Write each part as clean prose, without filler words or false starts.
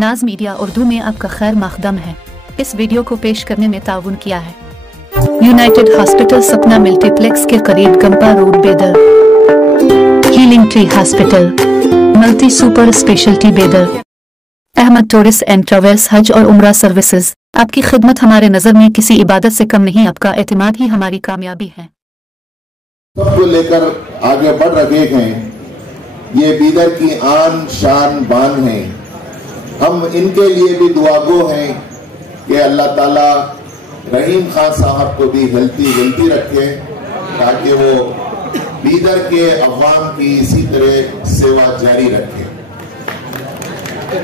नाज मीडिया उर्दू में आपका खैर मकदम है। इस वीडियो को पेश करने में ताउन किया है यूनाइटेड हॉस्पिटल सपना मल्टीप्लेक्स के करीब गंपा रोड बेदर, healing tree hospital, multi super speciality बेदर, अहमद टूरिस्ट एंड ट्रैवल्स हज और उम्रा सर्विसेज। आपकी खिदमत हमारे नजर में किसी इबादत से कम नहीं, आपका एतमाद ही हमारी कामयाबी है। सबको लेकर आगे बढ़ रहे हैं, ये बीदर की आन शान बान है। हम इनके लिए भी दुआगो हैं कि अल्लाह ताला रहीम खान साहब को भी हेल्थी वेल्थी रखे, ताकि वो बीदर के अवाम की इसी तरह सेवा जारी रखे।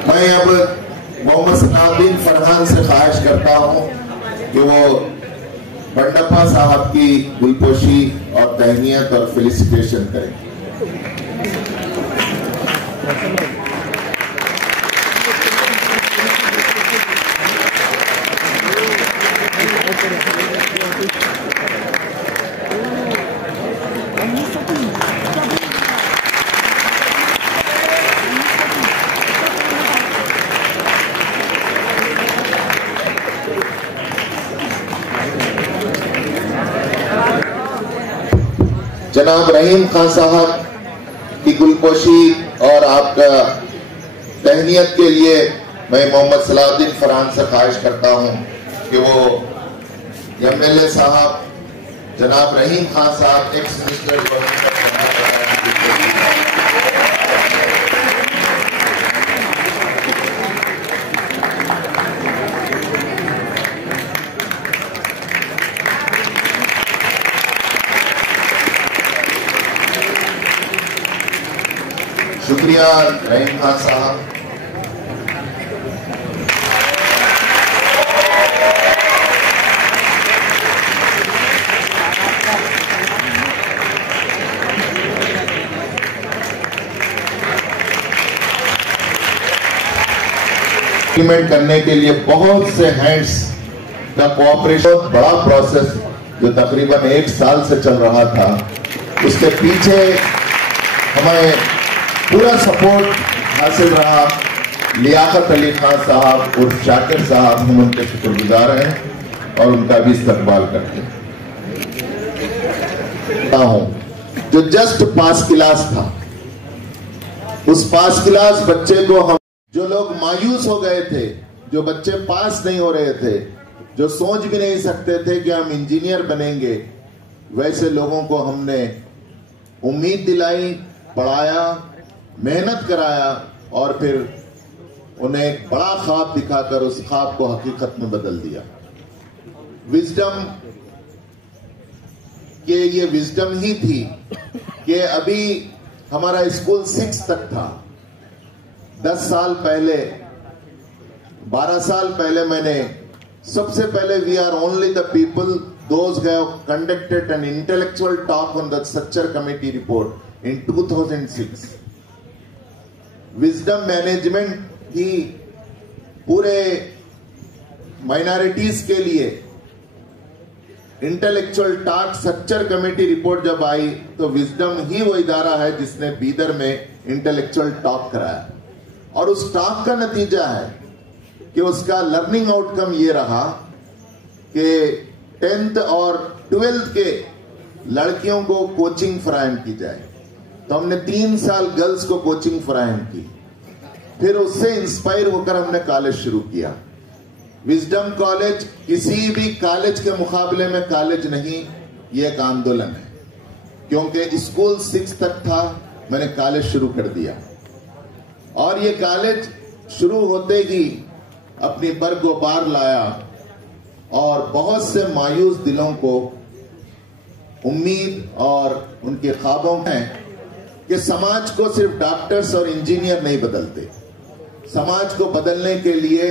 मैं अब मोहम्मद सलाउद्दीन फरहान से ख्वाहिश करता हूं कि वो बंडप्पा साहब की गुलपोशी और तहनीयत और फेलिसिटेशन करें। जनाब रहीम खान साहब की गुलपोशी और आपका तहनीयत के लिए मैं मोहम्मद सलाउद्दीन फरहान से ख्वाहिश करता हूं कि वो एमएलए साहब जनाब रहीम खान साहब एक्स मिनिस्टर शुक्रिया रहीम खान साहब। इम्प्लीमेंट करने के लिए बहुत से हैंड्स का कोऑपरेशन, बड़ा प्रोसेस जो तकरीबन 1 साल से चल रहा था, उसके पीछे हमें पूरा सपोर्ट हासिल रहा। लियाकत अली खान साहब और शाकिर साहब, हम उनके शुक्रगुजार हैं और उनका भी इस्तकबाल करते हैं। जो जस्ट पास क्लास था, उस पास क्लास बच्चे को हम, जो लोग मायूस हो गए थे, जो बच्चे पास नहीं हो रहे थे, जो सोच भी नहीं सकते थे कि हम इंजीनियर बनेंगे, वैसे लोगों को हमने उम्मीद दिलाई, पढ़ाया, मेहनत कराया और फिर उन्हें एक बड़ा ख्वाब दिखाकर उस ख्वाब को हकीकत में बदल दिया। विजडम के ये विजडम ही थी कि अभी हमारा स्कूल 6 तक था। 10 साल पहले, 12 साल पहले मैंने सबसे पहले we are only the people those have conducted an intellectual talk on the structure committee report in 2006। Wisdom management की पूरे माइनॉरिटीज के लिए intellectual talk structure committee report जब आई, तो विजडम ही वो इदारा है जिसने बीदर में इंटेलेक्चुअल टॉक कराया। और उस टॉक का नतीजा है कि उसका लर्निंग आउटकम ये रहा कि 10th और 12th के लड़कियों को कोचिंग फराहम की जाए। तो हमने 3 साल गर्ल्स को कोचिंग फराहम की, फिर उससे इंस्पायर होकर हमने कॉलेज शुरू किया। विजडम कॉलेज किसी भी कॉलेज के मुकाबले में कॉलेज नहीं, ये एक आंदोलन है। क्योंकि स्कूल 6 तक था, मैंने कॉलेज शुरू कर दिया और ये कॉलेज शुरू होते ही अपनी बरगोबार लाया और बहुत से मायूस दिलों को उम्मीद और उनके ख्वाबों में कि समाज को सिर्फ डॉक्टर्स और इंजीनियर नहीं बदलते, समाज को बदलने के लिए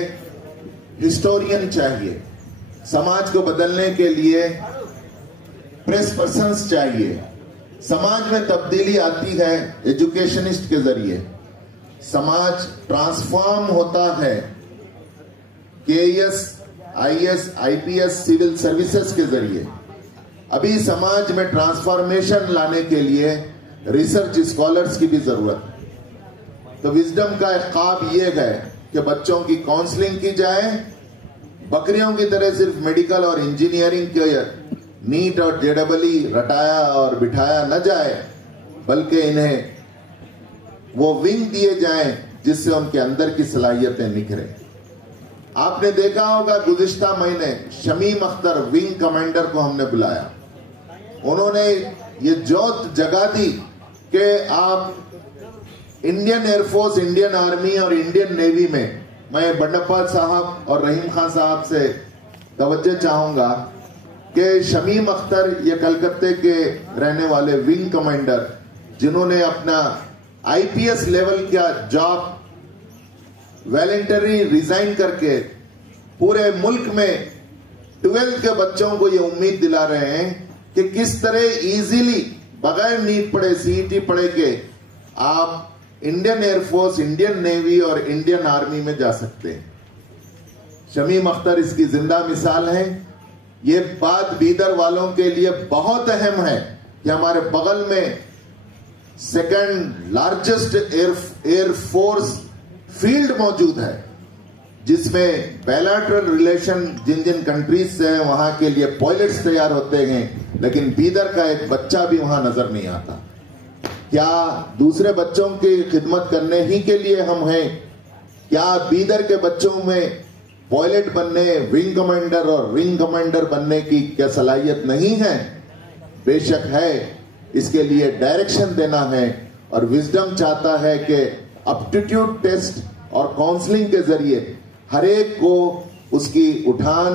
हिस्टोरियन चाहिए, समाज को बदलने के लिए प्रेस पर्सन्स चाहिए। समाज में तब्दीली आती है एजुकेशनिस्ट के जरिए, समाज ट्रांसफॉर्म होता है KS, IAS, IPS, civil services के जरिए। अभी समाज में ट्रांसफॉर्मेशन लाने के लिए रिसर्च स्कॉलर्स की भी जरूरत है। तो विजडम का एक ख्वाब ये है कि बच्चों की काउंसलिंग की जाए, बकरियों की तरह सिर्फ मेडिकल और इंजीनियरिंग के नीट और जेडबलई रटाया और बिठाया न जाए, बल्कि इन्हें वो विंग दिए जाएं जिससे उनके अंदर की सलाहियतें निखरें। आपने देखा होगा गुज़िश्ता महीने शमीम अख्तर विंग कमांडर को हमने बुलाया। उन्होंने ये जोत जगा दी कि आप इंडियन एयरफोर्स, इंडियन आर्मी और इंडियन नेवी में, मैं बंडप्पा साहब और रहीम खान साहब से तवज्जो चाहूंगा कि शमीम अख्तर ये कलकत्ते के रहने वाले विंग कमांडर, जिन्होंने अपना आईपीएस लेवल का जॉब वॉलंटरी रिजाइन करके पूरे मुल्क में 12th के बच्चों को ये उम्मीद दिला रहे हैं कि किस तरह इजीली बगैर नीट पढ़े, सीईटी पढ़े के आप इंडियन एयरफोर्स, इंडियन नेवी और इंडियन आर्मी में जा सकते हैं। शमीम अख्तर इसकी जिंदा मिसाल है। ये बात बीदर वालों के लिए बहुत अहम है कि हमारे बगल में सेकंड लार्जेस्ट एयरफोर्स फील्ड मौजूद है, जिसमें बायलैटरल रिलेशन जिन जिन कंट्रीज से है वहां के लिए पायलट्स तैयार होते हैं, लेकिन बीदर का एक बच्चा भी वहां नजर नहीं आता। क्या दूसरे बच्चों की खिदमत करने ही के लिए हम हैं? क्या बीदर के बच्चों में पायलट बनने, विंग कमांडर और विंग कमांडर बनने की क्या सलाहियत नहीं है? बेशक है। इसके लिए डायरेक्शन देना है और विजडम चाहता है कि एप्टीट्यूड टेस्ट और काउंसलिंग के जरिए हर एक को उसकी उठान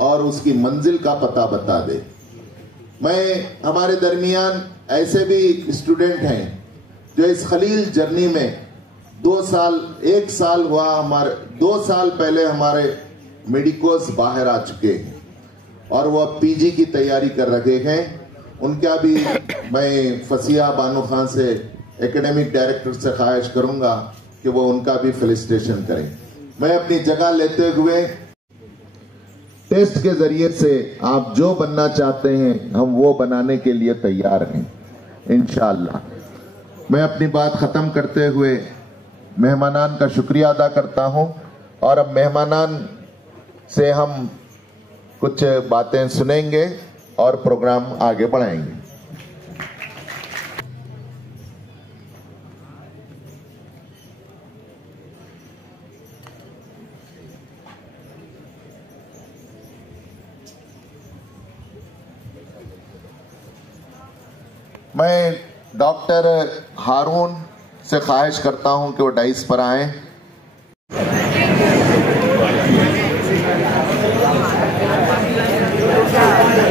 और उसकी मंजिल का पता बता दे। हमारे दरमियान ऐसे भी स्टूडेंट हैं जो इस खलील जर्नी में 2 साल पहले हमारे मेडिकोस बाहर आ चुके हैं और वो अब पीजी की तैयारी कर रहे हैं। उनका भी मैं फसिया बानो खान से, एकेडमिक डायरेक्टर से ख्वाहिश करूंगा कि वो उनका भी फेलिसिटेशन करें। मैं अपनी जगह लेते हुए टेस्ट के जरिए से आप जो बनना चाहते हैं हम वो बनाने के लिए तैयार हैं इंशाअल्लाह। मैं अपनी बात खत्म करते हुए मेहमानान का शुक्रिया अदा करता हूं और अब मेहमानान से हम कुछ बातें सुनेंगे और प्रोग्राम आगे बढ़ाएंगे। मैं डॉक्टर हारून से ख्वाहिश करता हूं कि वो डाइस पर आएं।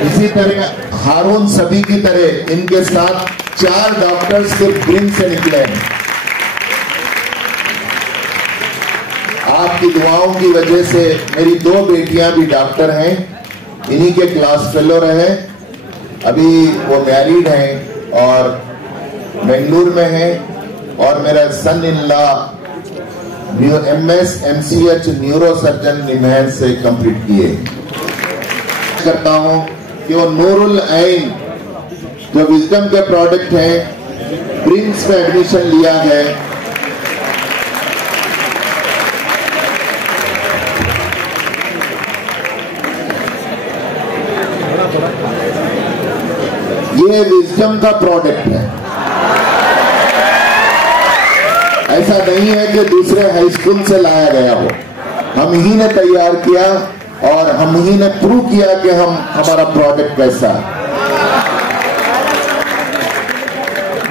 इसी तरह हारून सभी की तरह इनके साथ 4 डॉक्टर्स के ब्रिन से निकले हैं। आपकी दुआओं की वजह से मेरी 2 बेटियां भी डॉक्टर हैं, इन्हीं के क्लास फेलो रहे। अभी वो मैरिड हैं और बेंगलुरु में है और मेरा son in law MS MCH neuro surgeon निमहन से कंप्लीट किए। करता हूं कि वो नूरुल ऐन जो विजडम के प्रोडक्ट हैं, प्रिंस में एडमिशन लिया है। ये विजडम का प्रोडक्ट है। ऐसा नहीं है कि दूसरे हाई स्कूल से लाया गया हो, हम ही ने तैयार किया और हम ही ने प्रूव किया कि हमारा प्रोडक्ट कैसा है।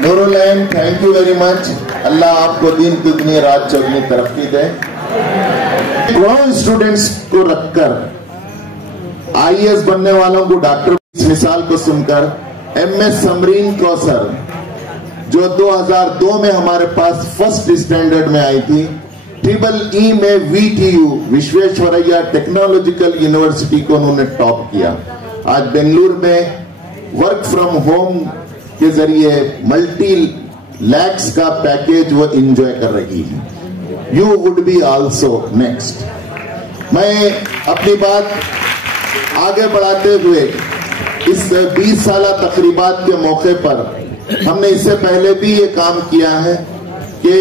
नूरुलैन, थैंक यू वेरी मच। अल्लाह आपको दिन दुगनी रात चौगनी तरक्की दे। स्टूडेंट्स को रखकर IAS बनने वालों को डॉक्टर, इस मिसाल को सुनकर MS समरीन कौसर जो 2002 में हमारे पास फर्स्ट स्टैंडर्ड में आई थी, EEE में VTU विश्वेश्वरैया टेक्नोलॉजिकल यूनिवर्सिटी को उन्होंने टॉप किया। आज बेंगलुरु में वर्क फ्रॉम होम के जरिए मल्टी लैक्स का पैकेज वो एंजॉय कर रही है। You would be also next. मैं अपनी बात आगे बढ़ाते हुए इस 20 साला तकरीबात के मौके पर हमने इससे पहले भी ये काम किया है। कि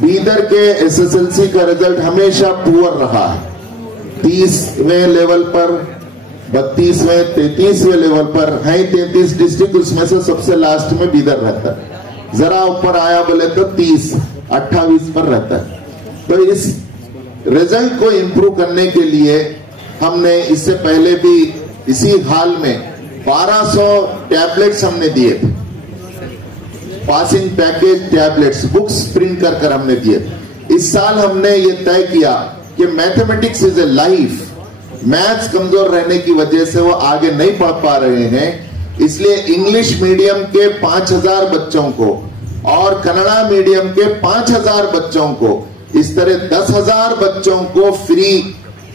बीदर के एसएसएलसी का रिजल्ट हमेशा पुअर रहा है। 30वें लेवल पर, 32वें, 33वें लेवल पर है 33 डिस्ट्रिक्ट, उसमें से सबसे लास्ट में बीदर रहता है। जरा ऊपर आया बोले तो 30, 28 पर रहता है। तो इस रिजल्ट को इंप्रूव करने के लिए हमने इससे पहले भी इसी हाल में 1200 टैबलेट्स हमने दिए थे, passing package tablets, books print कर कर हमने दिए। इस साल हमने ये तय किया कि mathematics is a life, maths कमजोर रहने की वजह से वो आगे नहीं पढ़ पा रहे हैं, इसलिए इंग्लिश मीडियम के 5000 बच्चों को और कन्नड़ा मीडियम के 5000 बच्चों को, इस तरह 10,000 बच्चों को फ्री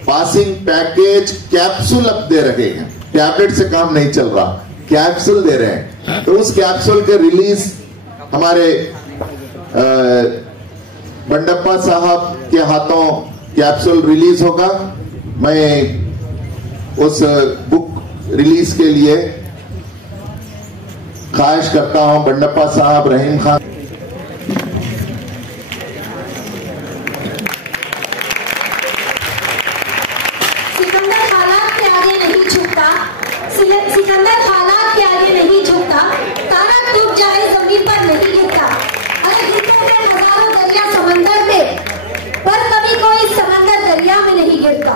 पासिंग पैकेज कैप्सूल अब दे रहे हैं। टैबलेट से काम नहीं चल रहा, कैप्सूल दे रहे हैं। तो उस कैप्सूल के रिलीज हमारे बंडप्पा साहब के हाथों कैप्सूल रिलीज होगा। मैं उस बुक रिलीज के लिए ख्वाहिश करता हूं बंडप्पा साहब, रहीम खान। सिकंदर हालात के आगे नहीं झुकता, सिकंदर हालात के आगे नहीं झुकता, तारा टूट जाए जमीन पर नहीं गिरता। अरे गिरते हैं हजारों दरिया समंदर में, पर कभी कोई समंदर दरिया में नहीं गिरता।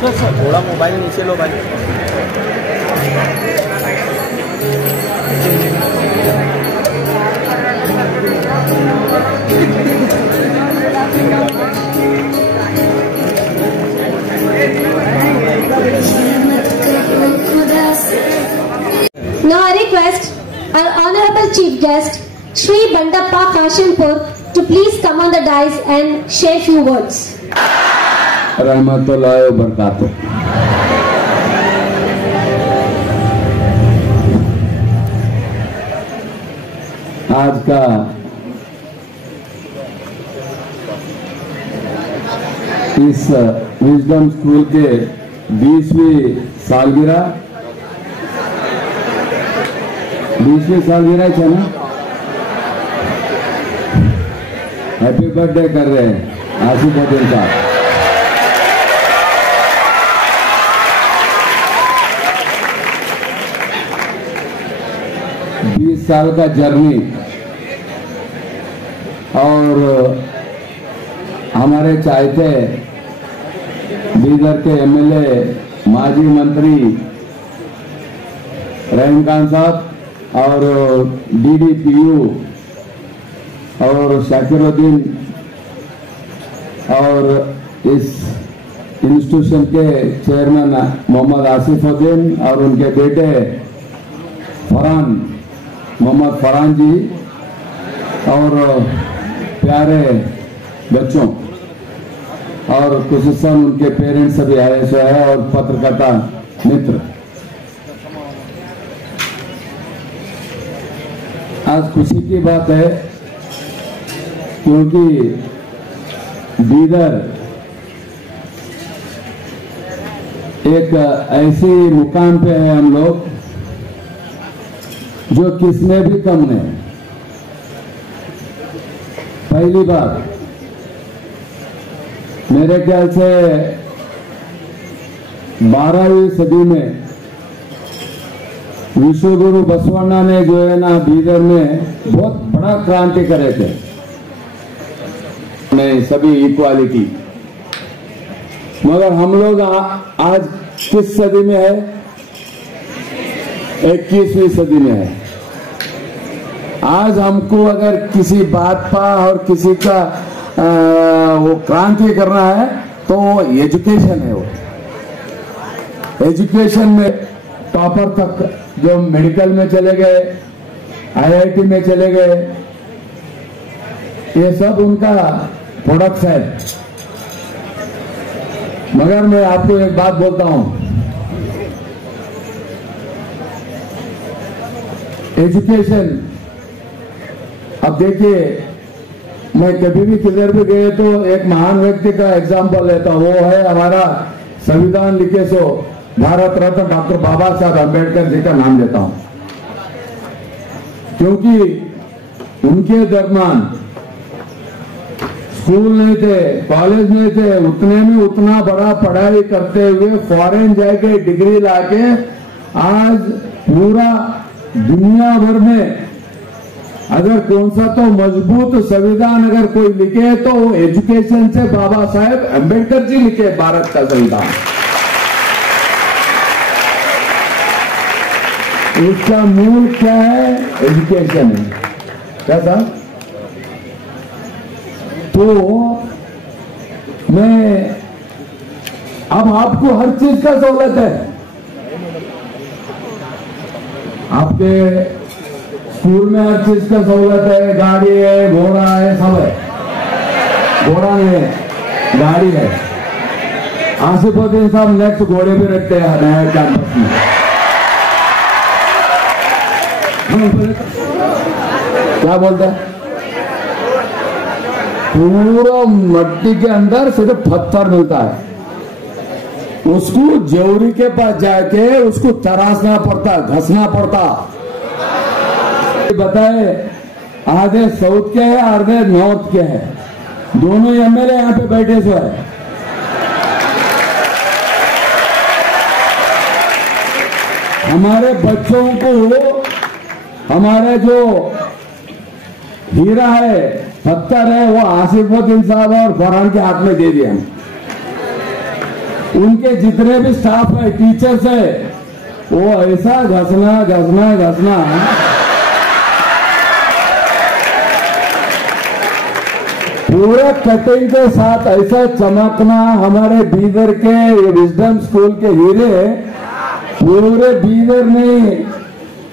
थोड़ा मोबाइल नीचे लो भाई। Now I request our honorable chief guest Shri Bandappa Kashimpur to please come on the dais and share few words. रहमतुल्लाह व बरकातुहू। आज का इस विजडम स्कूल के 20वीं सालगिरह है ना, हैप्पी बर्थडे कर रहे हैं आसिफ उद्दीन साहब। साल का जर्नी और हमारे चाहते बीदर के एमएलए, माजी मंत्री रहीम खान साहब और डीडीपीयू और शाकिरुद्दीन और इस इंस्टीट्यूशन के चेयरमैन मोहम्मद आसिफ उद्दीन और उनके बेटे मोहम्मद फरहान जी और प्यारे बच्चों और खुसूसन उनके पेरेंट्स सभी आए हुए हैं और पत्रकारिता मित्र, आज खुशी की बात है क्योंकि बीदर एक ऐसी मुकाम पे है हम लोग जो किसमें भी कम नहीं। पहली बात, मेरे ख्याल से 12वीं सदी में विश्वगुरु बसवण्णा ने जो है ना बीदर में बहुत बड़ा क्रांति करे थे, नहीं सभी इक्वालिटी। मगर हम लोग आज किस सदी में है? 21वीं सदी में है। आज हमको अगर किसी बात पर और किसी का वो क्रांति करना है तो एजुकेशन है। वो एजुकेशन में टॉपर तक जो मेडिकल में चले गए, आईआईटी में चले गए, ये सब उनका प्रोडक्ट्स है। मगर मैं आपको एक बात बोलता हूं, एजुकेशन, अब देखिए मैं कभी भी किधर भी गए तो एक महान व्यक्ति का एग्जाम्पल लेता हूं, वो है हमारा संविधान लिखे सो भारत रत्न डॉक्टर बाबा साहब अम्बेडकर जी का नाम लेता हूं, क्योंकि उनके दरमियान स्कूल नहीं थे, कॉलेज नहीं थे, उतने में उतना बड़ा पढ़ाई करते हुए फॉरेन जाके डिग्री लाके आज पूरा दुनिया भर में अगर कौन सा तो मजबूत संविधान अगर कोई लिखे तो एजुकेशन से बाबा साहेब अम्बेडकर जी लिखे भारत का संविधान। इसका मूल क्या है? एजुकेशन है। क्या साहब? तो मैं अब आपको हर चीज का सहूलत है। आपके स्कूल में हर चीज का सहूलत है, गाड़ी है, घोड़ा है, सब है। घोड़ा नहीं है, गाड़ी है। आसिफुद्दीन साहब नेक्स्ट घोड़े भी रखते हैं नया कैंपस में। क्या बोलते हैं? पूरा मिट्टी के अंदर सिर्फ पत्थर मिलता है, उसको जौहरी के पास जाके उसको तराशना पड़ता, घसना पड़ता। बताए आधे साउथ के है, आधे नॉर्थ के है, दोनों एमएलए यहाँ पे बैठे हुए हैं। हमारे बच्चों को हमारे जो हीरा है, पत्थर है, वो आसिफुद्दीन साहब और फरहान के हाथ में दे दिया। उनके जितने भी स्टाफ है, टीचर्स है, वो ऐसा घसना घसना घसना पूरा कटिंग के साथ ऐसा चमकना। हमारे बीदर के विजडम स्कूल के हीरे पूरे बीदर में,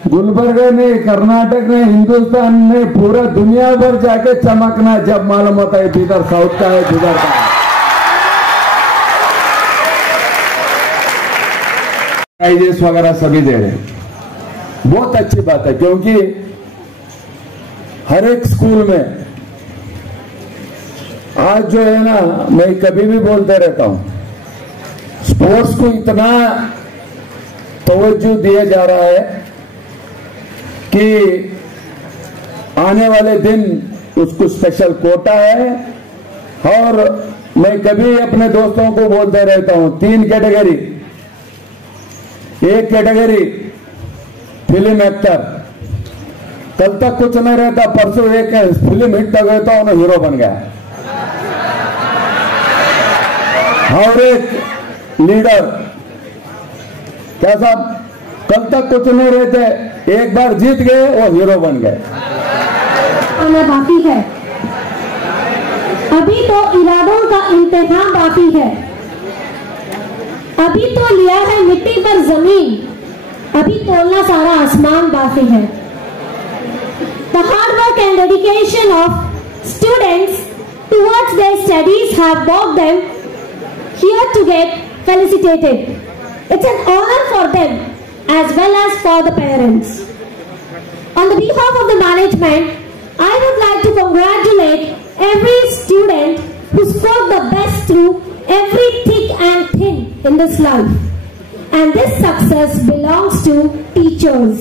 गुलबर्गा ने, कर्नाटक ने, हिंदुस्तान ने, पूरा दुनिया भर जाके चमकना जब मालूम होता है बीदर साउथ का है, बीदर का है। प्राइजेस वगैरह सभी दे रहे हैं, बहुत अच्छी बात है। क्योंकि हर एक स्कूल में आज जो है ना, मैं कभी भी बोलते रहता हूं, स्पोर्ट्स को इतना तवज्जो दिया जा रहा है कि आने वाले दिन उसको स्पेशल कोटा है। और मैं कभी अपने दोस्तों को बोलते रहता हूं, 3 कैटेगरी। एक कैटेगरी फिल्म एक्टर, कल तक कुछ नहीं रहता, परसों एक फिल्म हिट तक रहता उन्हें हीरो बन गया। और एक लीडर, क्या साहब, कल तक कुछ नहीं रहते, एक बार जीत गए वो हीरो बन गए। आना बाकी है, अभी तो इरादों का इम्तिहान बाकी है। अभी तो लिया है मिट्टी पर जमीन, अभी तोलना सारा आसमान बाकी है। The hard work and dedication of students towards their studies have brought them here to get felicitated. It's an honor for them as well as for the parents. On the behalf of the management, I would like to congratulate every student who scored the best through every thick and thin in this life. And this success belongs to teachers.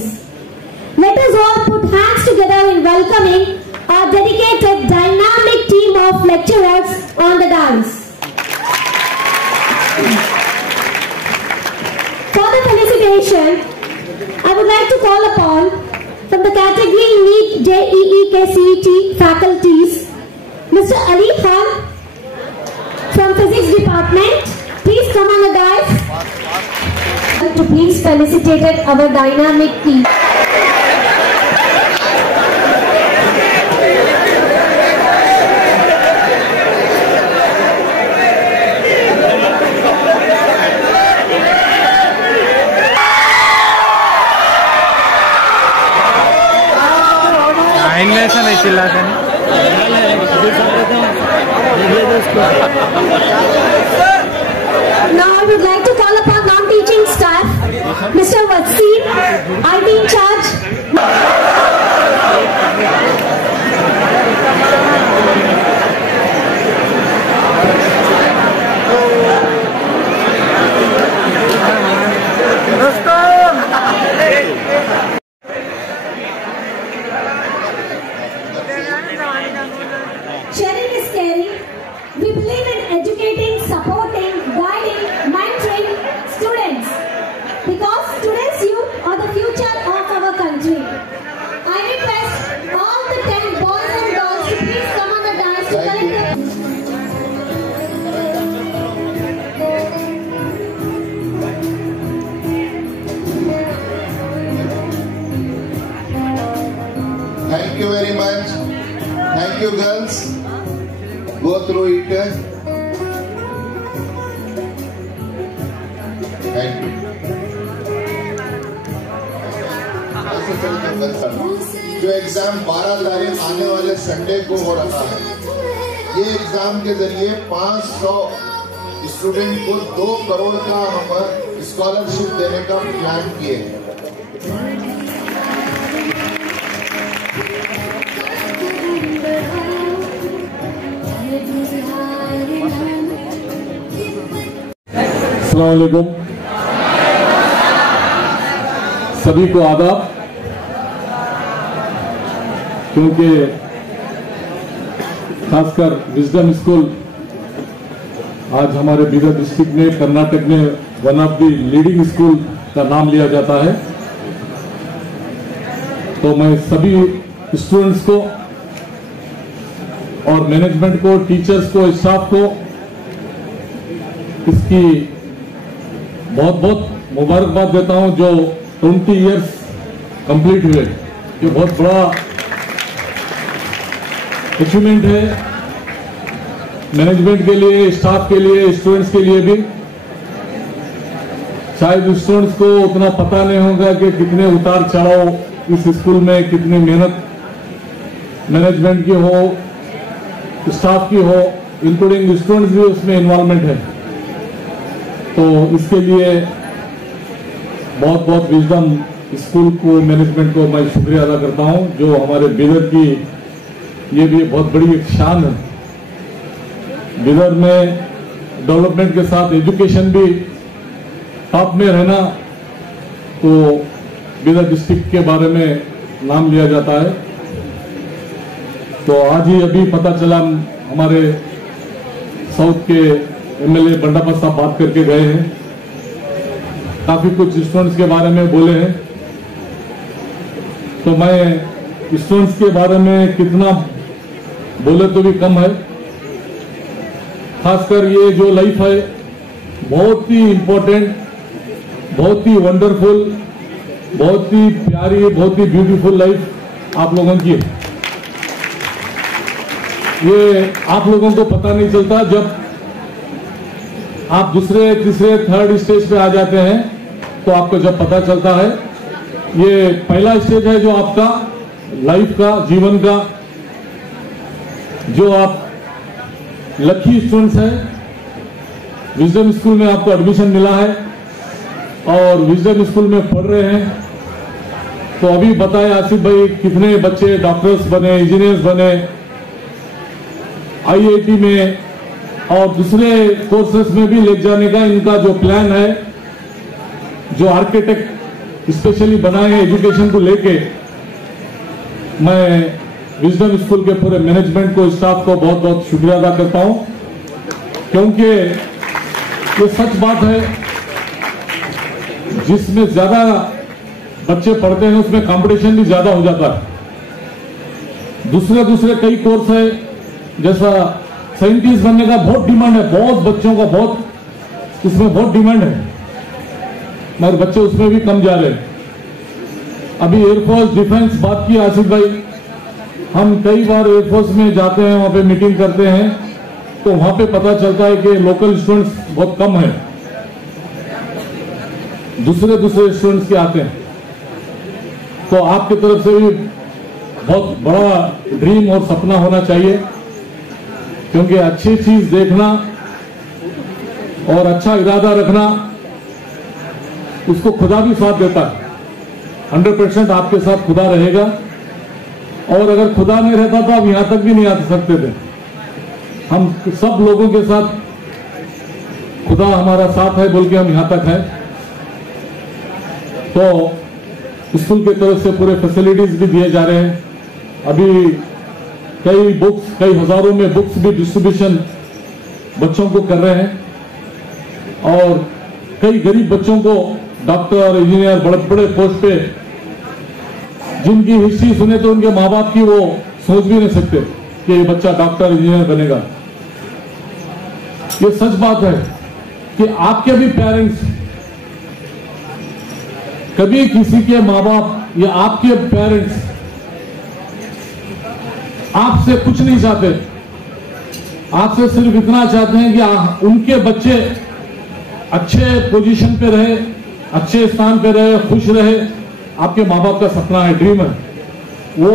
Let us all put hands together in welcoming our dedicated, dynamic team of lecturers on the dais. For the felicitation, I would like to call upon from the category NEET JEE KCET faculties, Mr. Ali Khan from Physics Department. Please come on the dais to please felicitate our dynamic team. ऐसा नहीं चिल्लाते हैं। Now I would like to call upon non-teaching staff, Mr. Waseem, IT in charge. you girls. Go through it. Thank you. जो exam 12 तारीख आने वाले Sunday को हो रहा है, ये एग्जाम के जरिए 500 स्टूडेंट को 2 करोड़ का हम स्कॉलरशिप देने का प्लान किए हैं। अस्सलाम वालेकुम, सभी को आदाब। क्योंकि खासकर विजडम स्कूल आज हमारे बीदर डिस्ट्रिक्ट में, कर्नाटक में one of the leading school का नाम लिया जाता है, तो मैं सभी स्टूडेंट्स को और मैनेजमेंट को, टीचर्स को, स्टाफ को इसकी बहुत बहुत मुबारकबाद देता हूं। जो 20 इयर्स कंप्लीट हुए, ये बहुत बड़ा अचीवमेंट है मैनेजमेंट के लिए, स्टाफ के लिए, स्टूडेंट्स के लिए भी। शायद स्टूडेंट्स को उतना पता नहीं होगा कि कितने उतार चढ़ाव इस स्कूल में, कितनी मेहनत मैनेजमेंट की हो, स्टाफ की हो, इंक्लूडिंग स्टूडेंट्स भी उसमें इन्वॉल्वमेंट है। तो इसके लिए बहुत बहुत विजडम स्कूल को, मैनेजमेंट को मैं शुक्रिया अदा करता हूं, जो हमारे बीदर की ये भी बहुत बड़ी एक शान है। बीदर में डेवलपमेंट के साथ एजुकेशन भी टॉप में रहना, तो बीदर डिस्ट्रिक्ट के बारे में नाम लिया जाता है। तो आज ही अभी पता चला, हमारे साउथ के एमएलए बंडापत साहब बात करके गए हैं, काफी कुछ स्टूडेंट्स के बारे में बोले हैं। तो मैं स्टूडेंट्स के बारे में कितना बोले तो भी कम है। खासकर ये जो लाइफ है बहुत ही इंपॉर्टेंट, बहुत ही वंडरफुल, बहुत ही प्यारी, बहुत ही ब्यूटीफुल लाइफ आप लोगों की है। ये आप लोगों को पता नहीं चलता, जब आप दूसरे, तीसरे, थर्ड स्टेज पे आ जाते हैं तो आपको जब पता चलता है। ये पहला स्टेज है जो आपका लाइफ का, जीवन का, जो आप लकी स्टूडेंट्स हैं। विजडम स्कूल में आपको एडमिशन मिला है और विजडम स्कूल में पढ़ रहे हैं। तो अभी बताए आसिफ भाई, कितने बच्चे डॉक्टर्स बने, इंजीनियर्स बने आईआईटी में और दूसरे कोर्सेस में भी ले जाने का इनका जो प्लान है, जो आर्किटेक्ट स्पेशली बनाए हैं एजुकेशन को लेके। मैं विजडम स्कूल के पूरे मैनेजमेंट को, स्टाफ को बहुत बहुत शुक्रिया अदा करता हूं, क्योंकि ये सच बात है, जिसमें ज्यादा बच्चे पढ़ते हैं उसमें कंपटीशन भी ज्यादा हो जाता है। दूसरे कई कोर्स है, जैसा साइंटिस्ट बनने का बहुत डिमांड है, बहुत बच्चों का बहुत उसमें बहुत डिमांड है, मगर बच्चे उसमें भी कम जा रहे हैं। अभी एयरफोर्स, डिफेंस बात की आसिफ भाई, हम कई बार एयरफोर्स में जाते हैं, वहां पे मीटिंग करते हैं, तो वहां पे पता चलता है कि लोकल स्टूडेंट्स बहुत कम है, दूसरे स्टूडेंट्स के आते हैं। तो आपकी तरफ से भी बहुत बड़ा ड्रीम और सपना होना चाहिए, क्योंकि अच्छी चीज देखना और अच्छा इरादा रखना, उसको खुदा भी साथ देता है। 100% आपके साथ खुदा रहेगा, और अगर खुदा नहीं रहता तो आप यहां तक भी नहीं आ सकते थे। हम सब लोगों के साथ खुदा हमारा साथ है बोल के हम यहां तक है। तो स्कूल की तरफ से पूरे फैसिलिटीज भी दिए जा रहे हैं। अभी कई बुक्स, कई हजारों में बुक्स भी डिस्ट्रीब्यूशन बच्चों को कर रहे हैं, और कई गरीब बच्चों को डॉक्टर, इंजीनियर, बड़े बड़े पोस्ट पे, जिनकी हिस्ट्री सुने तो उनके माँ बाप की वो सोच भी नहीं सकते कि ये बच्चा डॉक्टर, इंजीनियर बनेगा। ये सच बात है कि आपके भी पेरेंट्स, कभी किसी के माँ बाप या आपके पेरेंट्स आपसे कुछ नहीं चाहते, आपसे सिर्फ इतना चाहते हैं कि उनके बच्चे अच्छे पोजीशन पे रहे, अच्छे स्थान पे रहे, खुश रहे। आपके माँ बाप का सपना है, ड्रीम है, वो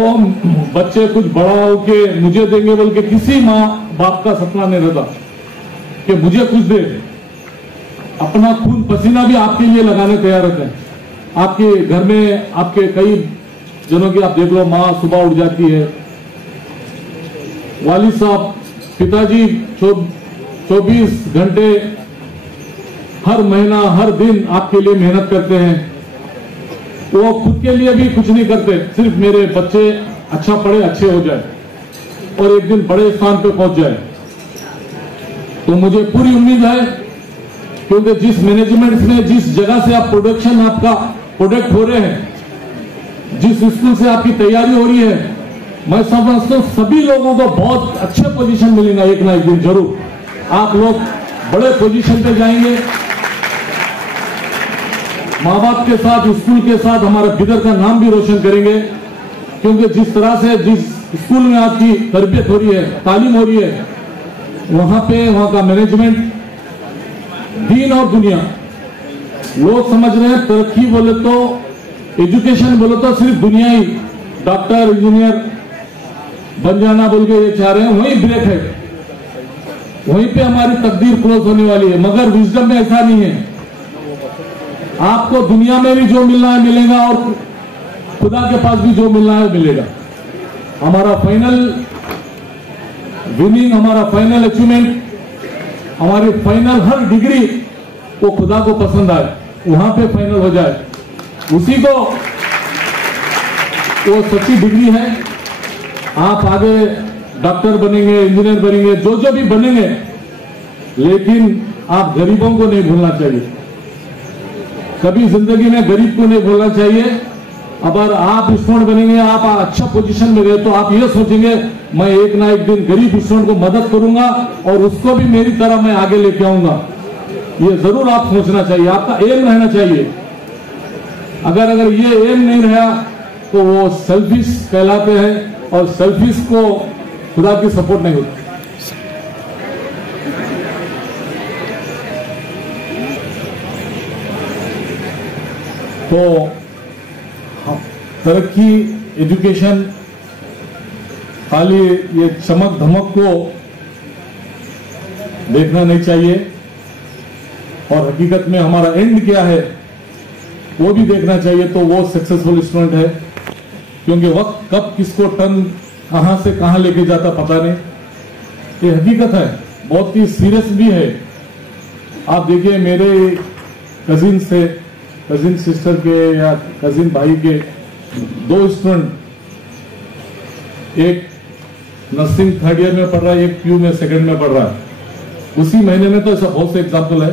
बच्चे कुछ बड़ा होके मुझे देंगे बोल के किसी माँ बाप का सपना नहीं रहता कि मुझे कुछ दे। अपना खून पसीना भी आपके लिए लगाने तैयार रहते हैं। आपके घर में आपके कई जनों की आप देख लो, माँ सुबह उठ जाती है, वालिद साहब पिताजी 24 घंटे हर महीना हर दिन आपके लिए मेहनत करते हैं। वो खुद के लिए भी कुछ नहीं करते, सिर्फ मेरे बच्चे अच्छा पढ़े, अच्छे हो जाए और एक दिन बड़े स्थान पे पहुंच जाए। तो मुझे पूरी उम्मीद है, क्योंकि जिस मैनेजमेंट में, जिस जगह से आप प्रोडक्शन आपका प्रोडक्ट हो रहे हैं, जिस स्कूल से आपकी तैयारी हो रही है, मैं समझता हूं सभी लोगों को बहुत अच्छे पोजीशन मिलेगा एक ना एक दिन जरूर। आप लोग बड़े पोजीशन पे जाएंगे, माँ बाप के साथ, स्कूल के साथ हमारा बिदर का नाम भी रोशन करेंगे। क्योंकि जिस तरह से जिस स्कूल में आपकी तरबियत हो रही है, तालीम हो रही है, वहां पे वहां का मैनेजमेंट, दीन और दुनिया, लोग समझ रहे हैं तरक्की बोले तो, एजुकेशन बोले तो सिर्फ दुनिया ही, डॉक्टर इंजीनियर बन जाना बोल के ये चाह रहे हैं, वही ब्रेक है, वहीं पे हमारी तकदीर क्लोज होने वाली है। मगर विजडम में ऐसा नहीं है, आपको दुनिया में भी जो मिलना है मिलेगा और खुदा के पास भी जो मिलना है मिलेगा। हमारा फाइनल विनिंग, हमारा फाइनल अचीवमेंट, हमारी फाइनल हर डिग्री वो खुदा को पसंद आए, वहां पे फाइनल हो जाए, उसी को वो सच्ची डिग्री है। आप आगे डॉक्टर बनेंगे, इंजीनियर बनेंगे, जो जो भी बनेंगे, लेकिन आप गरीबों को नहीं भूलना चाहिए, कभी जिंदगी में गरीब को नहीं भूलना चाहिए। अगर आप स्टूडेंट बनेंगे, आप अच्छा पोजीशन में गए, तो आप ये सोचेंगे मैं एक ना एक दिन गरीब स्टूडेंट को मदद करूंगा और उसको भी मेरी तरह मैं आगे लेके आऊंगा। ये जरूर आप सोचना चाहिए, आपका एम रहना चाहिए। अगर ये एम नहीं रहा तो वो सेल्फिश कहलाते हैं, और सेल्फिश को खुदा की सपोर्ट नहीं होती। तो तरक्की, एजुकेशन, खाली ये चमक धमक को देखना नहीं चाहिए, और हकीकत में हमारा एंड क्या है वो भी देखना चाहिए। तो वो सक्सेसफुल स्टूडेंट है, क्योंकि वक्त कब किसको टर्न कहां से कहां लेके जाता पता नहीं। ये हकीकत है, बहुत ही सीरियस भी है। आप देखिए, मेरे कजिन सिस्टर के या कजिन भाई के 2 स्टूडेंट, एक नर्सिंग 3rd ईयर में पढ़ रहा है, एक PU में 2nd में पढ़ रहा है। उसी महीने में तो ऐसा बहुत से एग्जाम्पल है।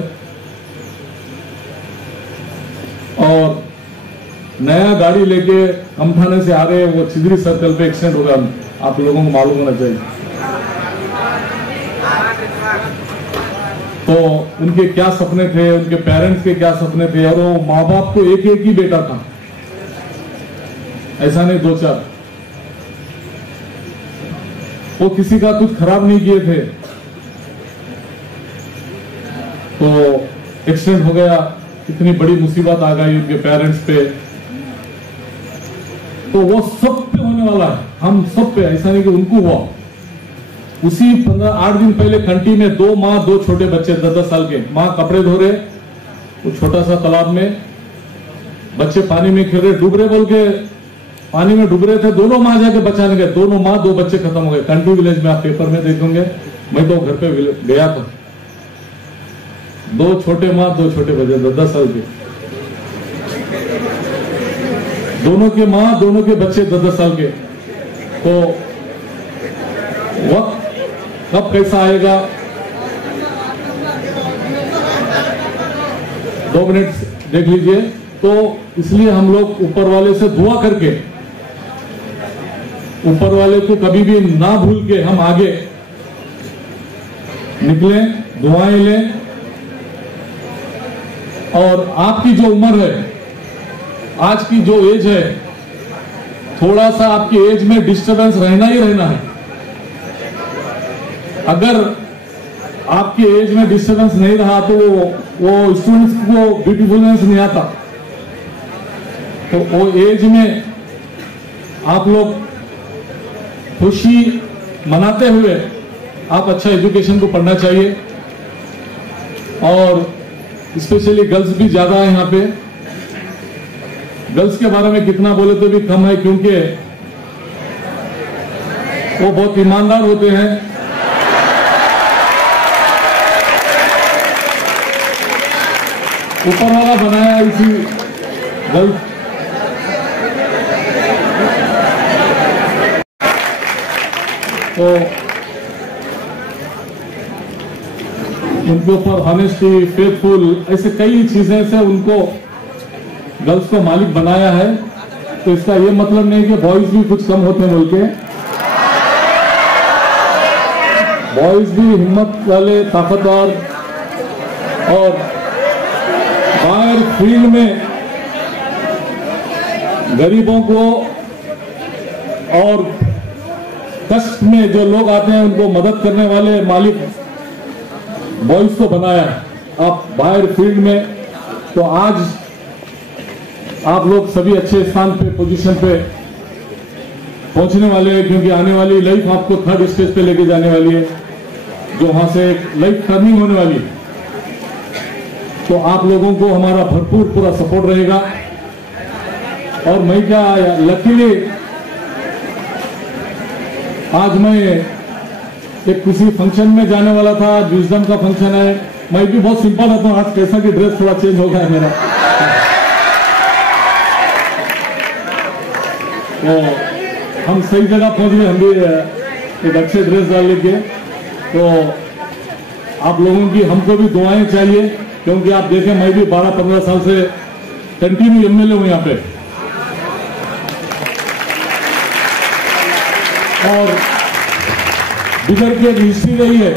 और नया गाड़ी लेके अमठाने से आ रहे हैं, वो चिदरी सर्कल पे एक्सीडेंट होगा, आप लोगों को मालूम होना चाहिए। तो उनके क्या सपने थे, उनके पेरेंट्स के क्या सपने थे, और वो माँ बाप को एक ही बेटा था, ऐसा नहीं 2-4। वो किसी का कुछ खराब नहीं किए थे, तो एक्सीडेंट हो गया, इतनी बड़ी मुसीबत आ गई उनके पेरेंट्स पे। तो वो सब पे होने वाला है, हम सब पे, ऐसा नहीं कि उनको हुआ। उसी 8 दिन पहले खंटी में 2 माँ 2 छोटे बच्चे 10-10 साल के, माँ कपड़े धो रहे वो छोटा सा तालाब में, बच्चे पानी में खेल रहे, डूब रहे बोल के पानी में डूब रहे थे, दोनों माँ जाके बचाने गए, दोनों माँ 2 बच्चे खत्म हो गए। खंटी विलेज में आप पेपर में देखोगे, मैं तो घर पे गया था। 2 छोटे माँ 2 छोटे बच्चे 10-10 साल के, दोनों के माँ दोनों के बच्चे 10-10 साल के। तो वक्त कब कैसा आएगा, 2 मिनट देख लीजिए। तो इसलिए हम लोग ऊपर वाले से दुआ करके, ऊपर वाले को कभी भी ना भूल के हम आगे निकलें, दुआएं लें। और आपकी जो उम्र है, आज की जो एज है, थोड़ा सा आपकी एज में डिस्टर्बेंस रहना ही रहना है। अगर आपके एज में डिस्टर्बेंस नहीं रहा तो वो स्टूडेंट्स को ब्यूटीफुलनेस नहीं आता। तो वो एज में आप लोग खुशी मनाते हुए आप अच्छा एजुकेशन को पढ़ना चाहिए। और स्पेशली गर्ल्स भी ज्यादा है यहाँ पे। गर्ल्स के बारे में कितना बोले तो भी कम है, क्योंकि वो बहुत ईमानदार होते हैं। ऊपर वाला बनाया इसी गर्ल्स तो उनके ऊपर ऑनेस्टी, फेथफुल, ऐसे कई चीजें से उनको गर्ल्स को मालिक बनाया है। तो इसका ये मतलब नहीं कि बॉयज भी कुछ कम होते हैं बोल के। बॉयज भी हिम्मत वाले, ताकतवर और बाहर फील्ड में गरीबों को और कष्ट में जो लोग आते हैं उनको मदद करने वाले मालिक बॉयज को बनाया आप बाहर फील्ड में। तो आज आप लोग सभी अच्छे स्थान पे, पोजीशन पे पहुंचने वाले हैं, क्योंकि आने वाली लाइफ आपको थर्ड स्टेज पे लेके जाने वाली है, जो वहां से एक लाइफ टर्निंग होने वाली है। तो आप लोगों को हमारा भरपूर पूरा सपोर्ट रहेगा। और मैं क्या, लकीली आज मैं एक किसी फंक्शन में जाने वाला था, विजडम का फंक्शन है। मैं भी बहुत सिंपल रहता हूँ, आज कैसा कि ड्रेस थोड़ा चेंज हो गया है मेरा। तो हम सही जगह पहुंच गए, हम भी एक अच्छे ड्रेस डाल लेके। तो आप लोगों की हमको भी दुआएं चाहिए, क्योंकि आप देखें मैं भी 12-15 साल से कंटिन्यू एमएलए हूं यहाँ पे। और बिदर की एक हिस्ट्री रही है,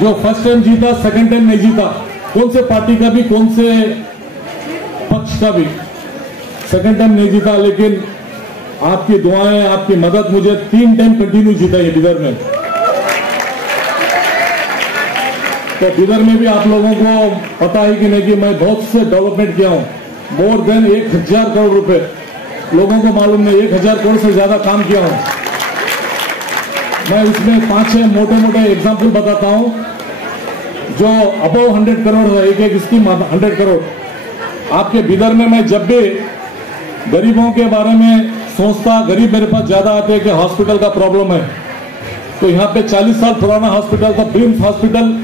जो फर्स्ट टाइम जीता, सेकंड टाइम नहीं जीता, कौन से पार्टी का भी, कौन से पक्ष का भी सेकंड टाइम नहीं जीता। लेकिन आपकी दुआएं, आपकी मदद मुझे 3 टाइम कंटिन्यू जीता है बिदर में। तो बिदर में भी आप लोगों को पता है कि नहीं कि मैं बहुत से डेवलपमेंट किया हूं, मोर देन 1000 करोड़ रुपए। लोगों को मालूम नहीं, 1000 करोड़ से ज्यादा काम किया हूं मैं। उसमें 5-6 मोटे मोटे एग्जाम्पल बताता हूं, जो अबव 100 करोड़ है, एक स्कीम 100 करोड़। आपके बिदर में मैं जब भी गरीबों के बारे में सोचता, गरीब मेरे पास ज्यादा आते हैं कि हॉस्पिटल का प्रॉब्लम है, तो यहाँ पे 40 साल पुराना हॉस्पिटल था, ब्रिम्स हॉस्पिटल,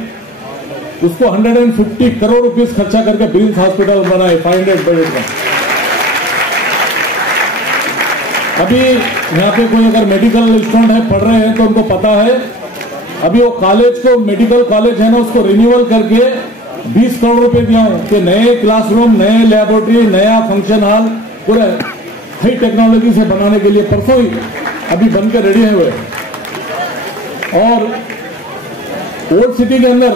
उसको 150 करोड़ रुपीस खर्चा करके ब्रिम्स हॉस्पिटल बनाए 500 बेड का। अभी यहाँ पे कोई अगर मेडिकल स्टूडेंट है, पढ़ रहे हैं, तो उनको पता है अभी वो कॉलेज को, मेडिकल कॉलेज है ना, उसको रिन्यूअल करके 20 करोड़ रुपए दिया हूं कि नए क्लासरूम, नए लेबोरेटरी, नया फंक्शन हॉल पूरे हाई टेक्नोलॉजी से बनाने के लिए परसों ही अभी बन के रेडी है हुए। और ओल्ड सिटी के अंदर,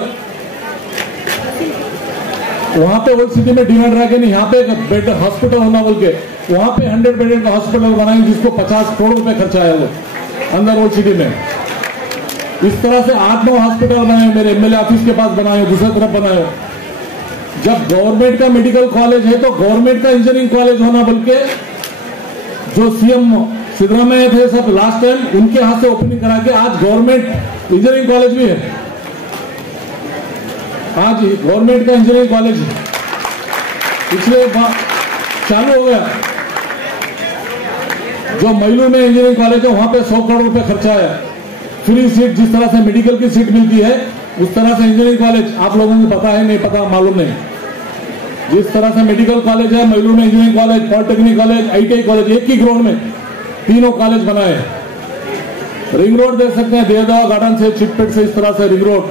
वहां पे ओल्ड सिटी में डिमांड रहा कि नहीं, यहाँ पे बेड हॉस्पिटल होना बोल के, वहां पे 100 बेड का हॉस्पिटल बनाएंगे, जिसको 50 करोड़ रुपए खर्चा आया वो अंदर ओल्ड सिटी में। इस तरह से 8-9 हॉस्पिटल बनाए, मेरे एमएलए ऑफिस के पास बनाए, दूसरी तरफ बनाए। जब गवर्नमेंट का मेडिकल कॉलेज है तो गवर्नमेंट का इंजीनियरिंग कॉलेज होना बोल के, जो सीएम सिद्धरामैया थे सब लास्ट टाइम, उनके हाथ से ओपनिंग करा के आज गवर्नमेंट इंजीनियरिंग कॉलेज भी है। आज गवर्नमेंट का इंजीनियरिंग कॉलेज पिछले चालू हो गया। जो मैलू में इंजीनियरिंग कॉलेज है, वहां पे 100 करोड़ रुपए खर्चा आया। फ्री सीट, जिस तरह से मेडिकल की सीट मिलती है, उस तरह से इंजीनियरिंग कॉलेज, आप लोगों को पता है नहीं पता मालूम नहीं, जिस तरह से मेडिकल कॉलेज है, मैलू में engineering college, polytechnic college, ITI college, एक ही ग्राउंड में 3 कॉलेज बनाए। रिंग रोड देख सकते हैं, देवदावा गार्डन से, चिटपेट से, इस तरह से रिंग रोड,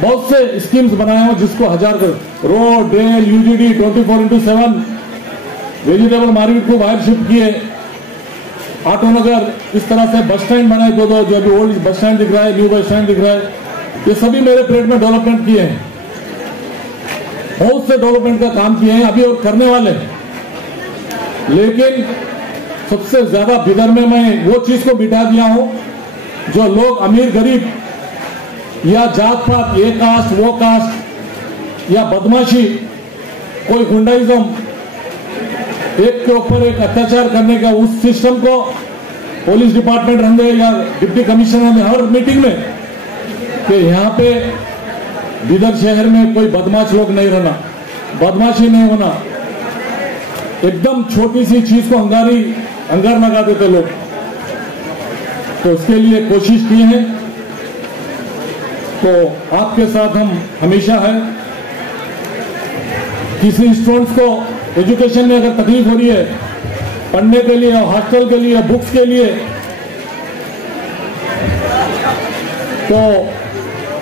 बहुत से स्कीम्स बनाए हो, जिसको 1000 road, drain, UGD 24/7, vegetable market को बाहर शिफ्ट किए, ऑटो नगर, इस तरह से बस स्टैंड बनाए, दो जो अभी ओल्ड बस स्टैंड दिख रहा है, न्यू बस स्टैंड दिख रहा है, ये सभी मेरे पीरियड में डेवलपमेंट किए हैं। बहुत से डेवलपमेंट का काम किए हैं, अभी और करने वाले हैं। लेकिन सबसे ज्यादा बिदर में मैं वो चीज को बिठा दिया हूं, जो लोग अमीर गरीब या जात पात, ये कास्ट वो कास्ट, या बदमाशी, कोई गुंडाइज्म, एक के ऊपर एक अत्याचार करने का, उस सिस्टम को पुलिस डिपार्टमेंट रहने या डिप्टी कमिश्नर ने हर मीटिंग में कि यहाँ पे बीदर शहर में कोई बदमाश लोग नहीं रहना, बदमाशी नहीं होना, एकदम छोटी सी चीज को अंगार लगा देते लोग। तो उसके लिए कोशिश की है, तो आपके साथ हम हमेशा है। किसी स्टूडेंट्स को एजुकेशन में अगर तकलीफ हो रही है, पढ़ने के लिए, हॉस्टल के लिए, बुक्स के लिए, तो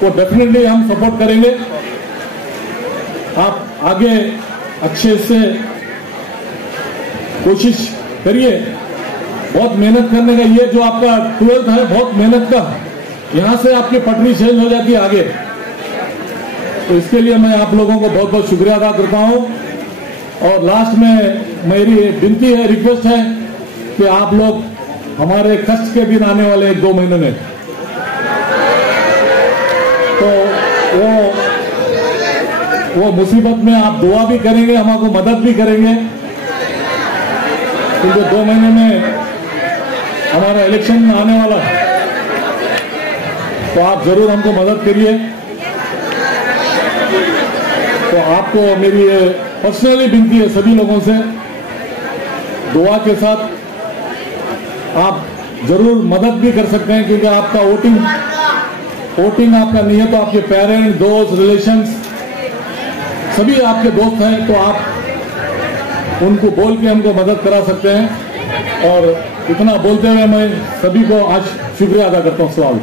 वो डेफिनेटली हम सपोर्ट करेंगे। आप आगे अच्छे से कोशिश करिए, बहुत मेहनत करने का। ये जो आपका 12th है बहुत मेहनत का, यहां से आपकी पटरी चेंज हो जाती है आगे। तो इसके लिए मैं आप लोगों को बहुत बहुत शुक्रिया अदा करता हूं। और लास्ट में मेरी विनती है, रिक्वेस्ट है कि आप लोग हमारे कष्ट के दिन आने वाले 1-2 महीने में, तो वो मुसीबत में आप दुआ भी करेंगे, हमको मदद भी करेंगे, क्योंकि 2 महीने में हमारा इलेक्शन आने वाला है। तो आप जरूर हमको मदद करिए। तो आपको मेरी पर्सनली विनती है सभी लोगों से, दुआ के साथ आप जरूर मदद भी कर सकते हैं, क्योंकि आपका वोटिंग आपका नहीं है तो आपके पेरेंट, दोस्त, रिलेशंस सभी आपके दोस्त हैं, तो आप उनको बोल के हमको मदद करा सकते हैं। और इतना बोलते हुए मैं सभी को आज शुक्रिया अदा करता हूँ। सवाल